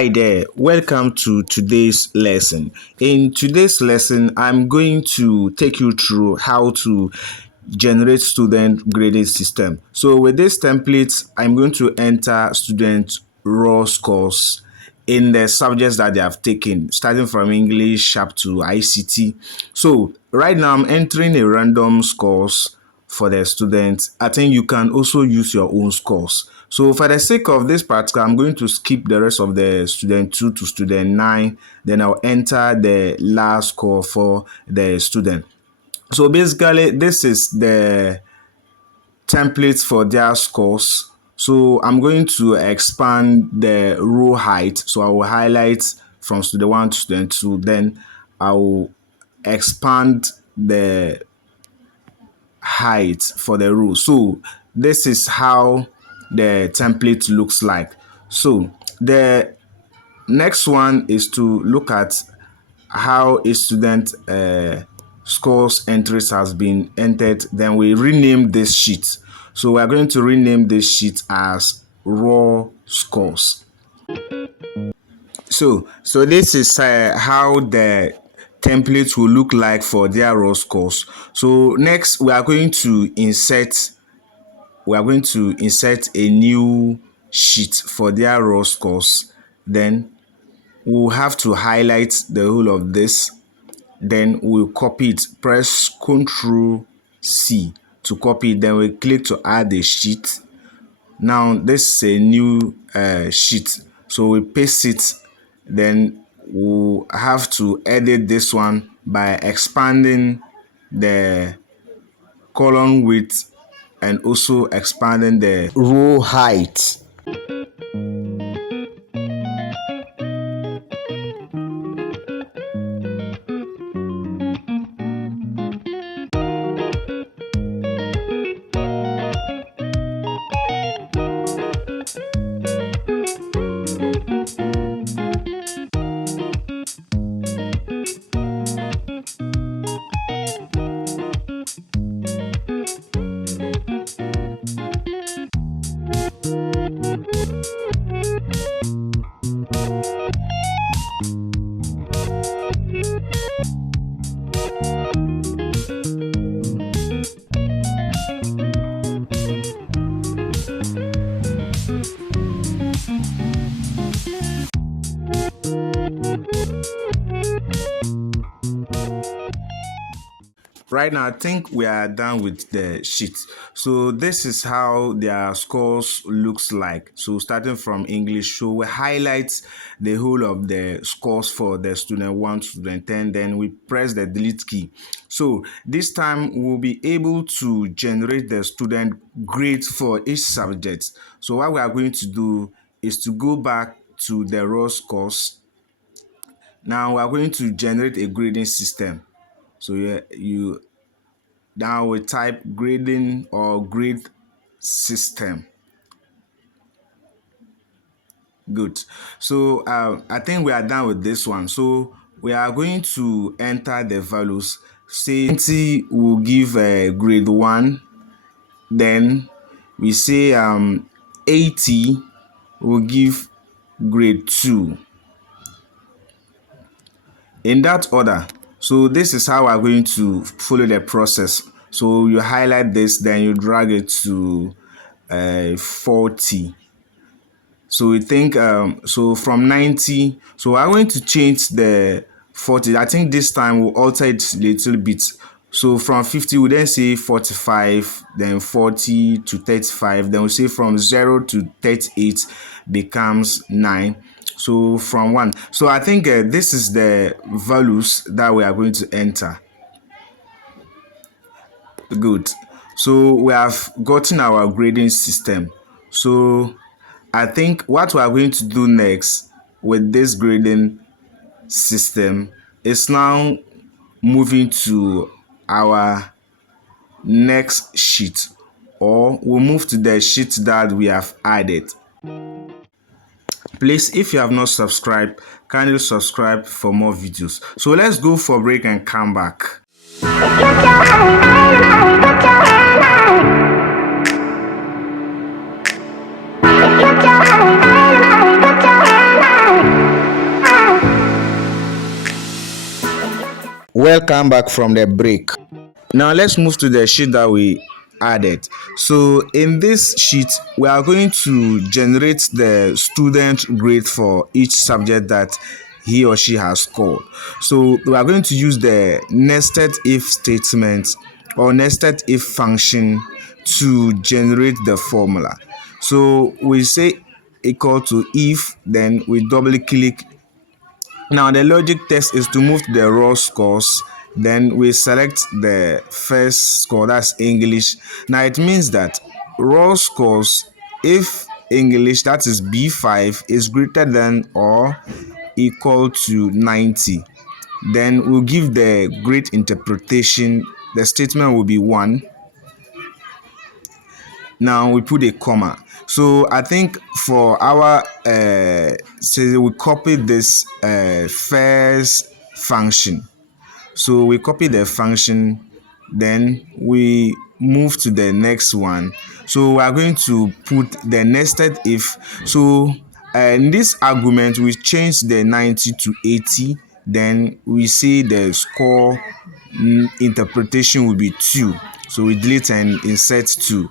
Hi there, welcome to today's lesson. In today's lesson, I'm going to take you through how to generate student grading system. So with this template, I'm going to enter student raw scores in the subjects that they have taken, starting from English up to ICT. So right now I'm entering a random scores for the students. I think you can also use your own scores. So for the sake of this practical, I'm going to skip the rest of the student 2 to student 9. Then I'll enter the last score for the student. So basically, this is the templates for their scores. So I'm going to expand the row height. So I will highlight from student 1 to student 2. Then I will expand the height for the row. So this is how the template looks like. So the next one is to look at how a student scores entries has been entered. Then we rename this sheet. So we are going to rename this sheet as raw scores. So this is how the template will look like for their raw scores. So next we are going to insert a new sheet for their raw scores. Then we'll have to highlight the whole of this. Then we'll copy it. Press Ctrl C to copy it. Then we click to add the sheet. Now this is a new sheet. So we paste it. Then we'll have to edit this one by expanding the column width and also expanding the row height. Right now, I think we are done with the sheet. So this is how their scores looks like. So starting from English, so we highlight the whole of the scores for the student 1 to student 10. Then we press the delete key. So this time we'll be able to generate the student grades for each subject. So what we are going to do is to go back to the raw scores. Now we are going to generate a grading system. So now we type grading or grade system. Good. So I think we are done with this one. So we are going to enter the values. Say 20 will give grade 1. Then we say 80 will give grade 2. In that order. So this is how we're going to follow the process. So you highlight this, then you drag it to 40. So we think so from 90. So I'm going to change the 40. I think this time we'll alter it a little bit. So from 50 we then say 45, then 40 to 35. Then we say from 0 to 38 becomes 9. So from 1. So I think this is the values that we are going to enter. Good. So we have gotten our grading system. So I think what we are going to do next with this grading system is now moving to our next sheet, or we'll move to the sheet that we have added. Please, if you have not subscribed, kindly subscribe for more videos. So let's go for a break and come back. Welcome back from the break. Now let's move to the sheet that we added. So in this sheet, we are going to generate the student grade for each subject that he or she has scored. So we are going to use the nested if statement or nested if function to generate the formula. So we say equal to if, then we double click. Now the logic test is to move to the raw scores. Then we select the first score, that's English. Now it means that raw scores, if English, that is B5, is greater than or equal to 90, then we'll give the grade interpretation. The statement will be 1. Now we put a comma. So I think for our so we copy this first function. So we copy the function, then we move to the next one. So we are going to put the nested if. So in this argument, we change the 90 to 80. Then we say the score interpretation will be 2. So we delete and insert 2.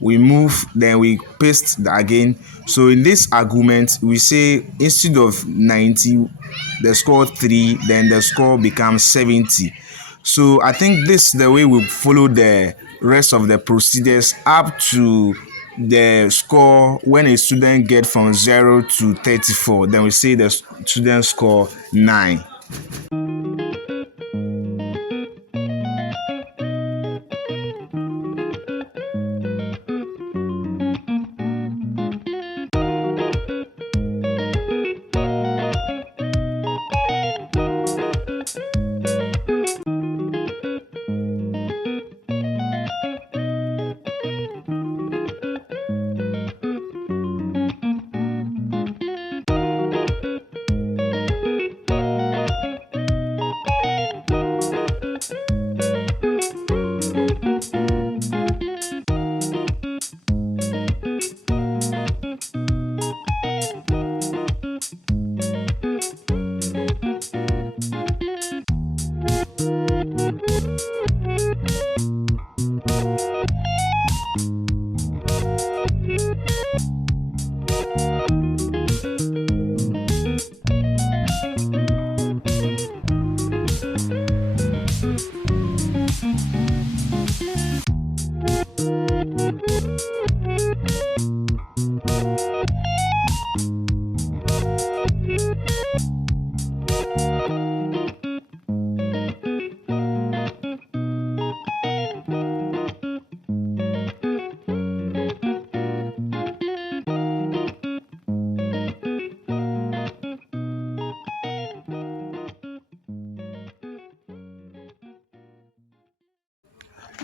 We move, then we paste again. So in this argument, we say instead of 90, the score 3, then the score becomes 70. So I think this is the way we follow the rest of the procedures up to the score. When a student get from 0 to 34, then we say the student score 9.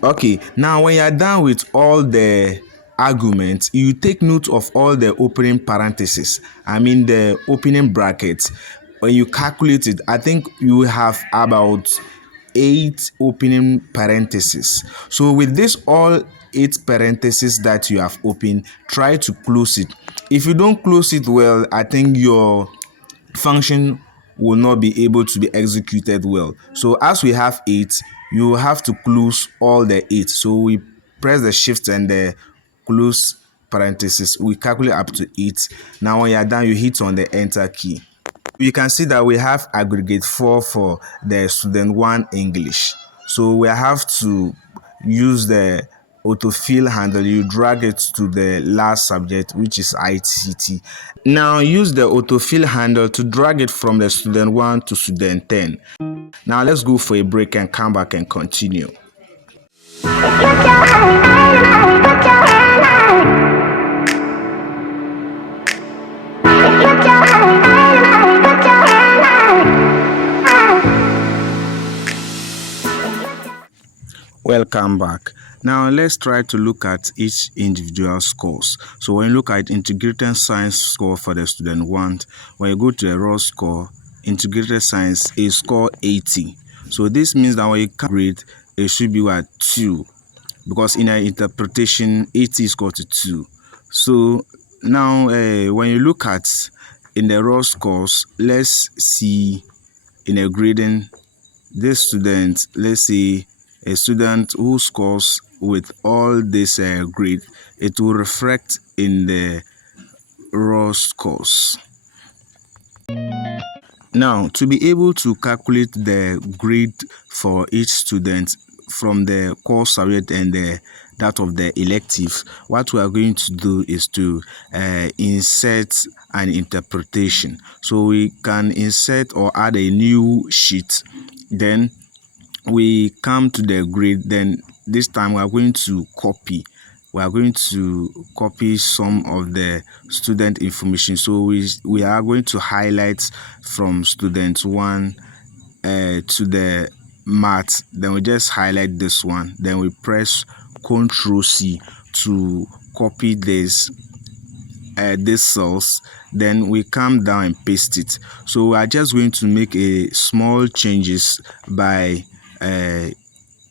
Okay, now when you're done with all the arguments, you take note of all the opening parentheses. I mean the opening brackets. When you calculate it, I think you have about 8 opening parentheses. So with this all 8 parentheses that you have opened, try to close it. If you don't close it well, I think your function will not be able to be executed well. So as we have 8, you have to close all the 8. So we press the shift and the close parenthesis. We calculate up to 8. Now when you're done, you hit on the enter key. You can see that we have aggregate 4 for the student 1 English. So we have to use the autofill handle. You drag it to the last subject, which is ICT. Now use the autofill handle to drag it from the student 1 to student 10. Now let's go for a break and come back and continue. Welcome back. Now let's try to look at each individual scores. So when you look at integrated science score for the student 1, when you go to the raw score, integrated science is score 80. So this means that when you grade, it should be at 2, because in an interpretation 80 is equal to 2. So now when you look at in the raw scores, let's see in a grading this student, let's say a student who scores with all this grade, it will reflect in the raw scores. Now, to be able to calculate the grade for each student from the core subject and that of the elective, what we are going to do is to insert an interpretation. So we can insert or add a new sheet. Then we come to the grade. Then this time we are going to copy. We are going to copy some of the student information. So we are going to highlight from student 1 to the math. Then we just highlight this one. Then we press Ctrl C to copy these cells. Then we come down and paste it. So we are just going to make a small changes by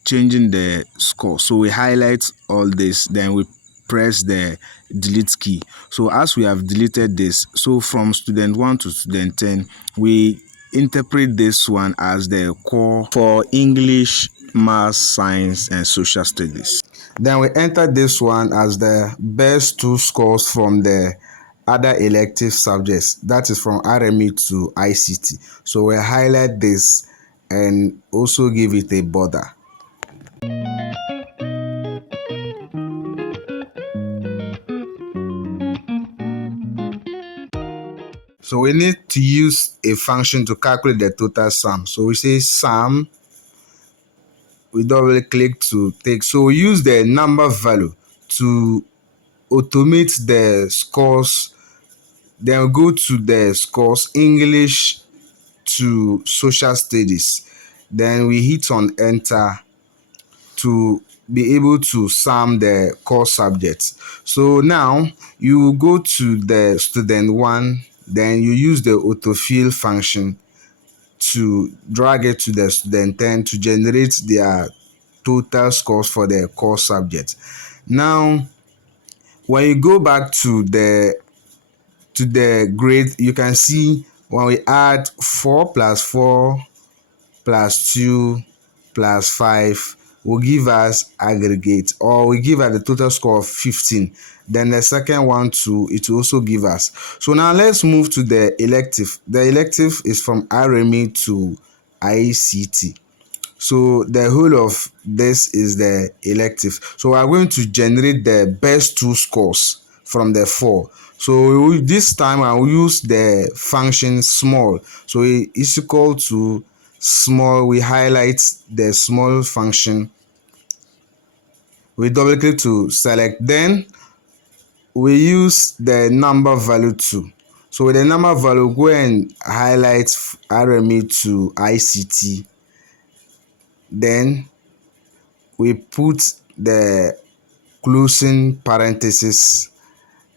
changing the score. So we highlight all this, then we press the delete key. So as we have deleted this, so from student 1 to student 10, we interpret this one as the core for English, Math, Science, and Social Studies. Then we enter this one as the best 2 scores from the other elective subjects. That is from RME to ICT. So we highlight this and also give it a border. So we need to use a function to calculate the total sum. So we say sum, we double click to take. So we use the number value to automate the scores. Then we go to the scores, English to Social Studies. Then we hit on enter to be able to sum the core subjects. So now you go to the student 1, then you use the autofill function to drag it to the student 10 to generate their total scores for the core subject. Now, when you go back to the grade, you can see when we add 4 plus 4 plus 2 plus 5 will give us aggregate, or we give us the total score of 15. Then the second one too, it will also give us. So now let's move to the elective. The elective is from RME to ICT. So the whole of this is the elective. So we are going to generate the best 2 scores from the 4. So this time I will use the function small. So it is equal to small. We highlight the small function. We double click to select. Then we use the number value too. So with the number value, go and highlight RME to ICT. Then we put the closing parenthesis,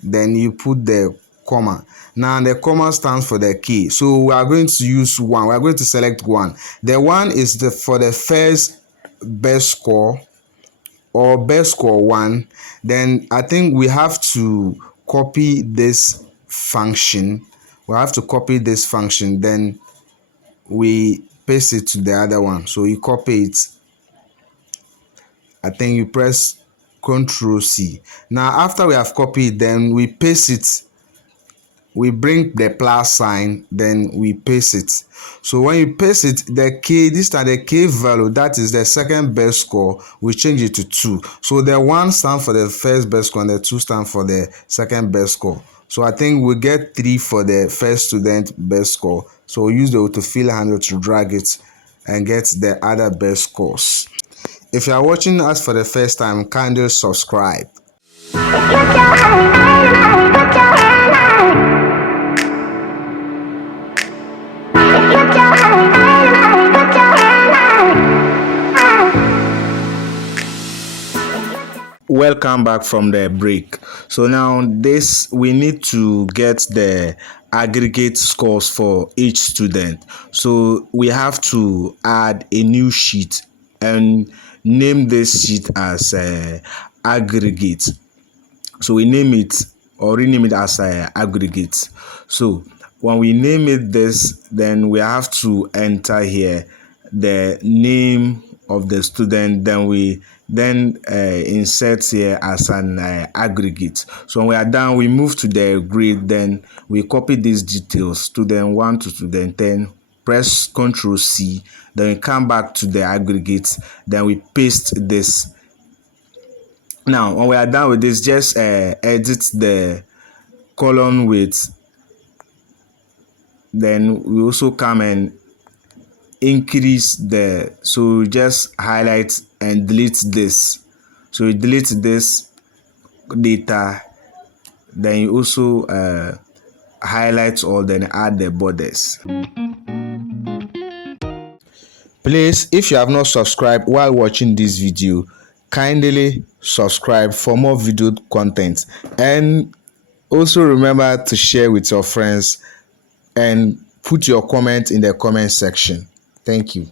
then you put the comma. Now the comma stands for the key. So we are going to use 1. We are going to select 1. The 1 is for the first best score, or best score 1. Then I think we have to copy this function. We have to copy this function. Then we paste it to the other one. So you copy it. I think you press Ctrl C. Now after we have copied, then we paste it. We bring the plus sign, then we paste it. So when you paste it, the k, this time the k value, that is the second best score, we change it to 2. So the 1 stands for the first best score and the 2 stands for the second best score. So I think we get 3 for the first student best score. So we use the autofill handle to drag it and get the other best scores. If you are watching us for the first time, kindly subscribe. Welcome back from the break. So now we need to get the aggregate scores for each student. So we have to add a new sheet and name this sheet as aggregate. So we name it or rename it as aggregate. So when we name it this, then we have to enter here the name of the student, then we insert here as an aggregate. So when we are done, we move to the grade, then we copy these details, student 1 to student 10, press Ctrl C, then we come back to the aggregate, then we paste this. Now when we are done with this, just edit the column width, then we also come and increase so just highlight and delete this. So you delete this data, then you also highlight all, then add the borders. Please, if you have not subscribed while watching this video, kindly subscribe for more video content, and also remember to share with your friends and put your comment in the comment section. Thank you.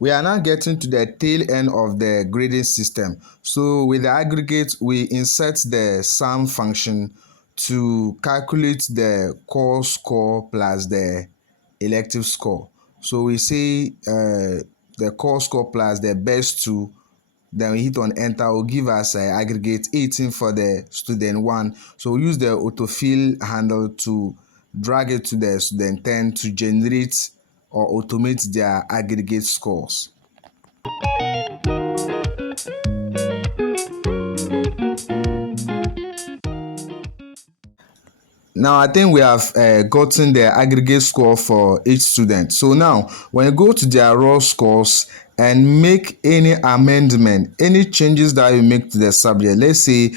We are now getting to the tail end of the grading system. So with the aggregate, we insert the sum function to calculate the core score plus the elective score. So we say the core score plus the best two, then we hit on enter, will give us aggregate 18 for the student 1. So we use the autofill handle to drag it to the student 10 to generate or automate their aggregate scores. Now I think we have gotten the aggregate score for each student. So now when you go to their raw scores and make any amendment, any changes that you make to the subject, let's say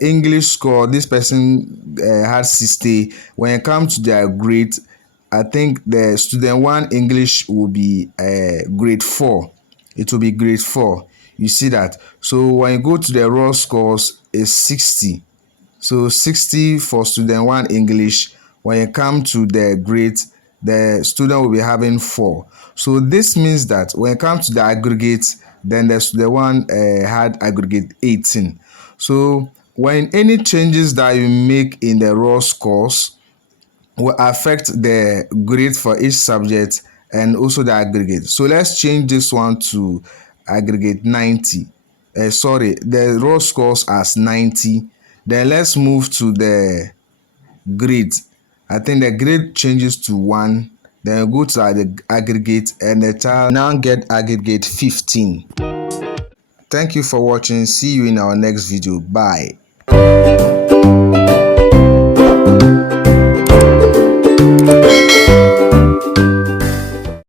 English score, this person had 60. When it comes to their grade, I think the student 1 English will be grade 4. It will be grade 4. You see that? So when you go to the raw scores, it's 60. So 60 for student 1 English. When you come to the grade, the student will be having 4. So this means that when it comes to the aggregate, then the student 1 had aggregate 18. So when any changes that you make in the raw scores will affect the grade for each subject and also the aggregate. So let's change this one to aggregate 90. The raw scores as 90. Then let's move to the grade. I think the grade changes to 1. Then go to the aggregate and the child now get aggregate 15. Thank you for watching. See you in our next video. Bye.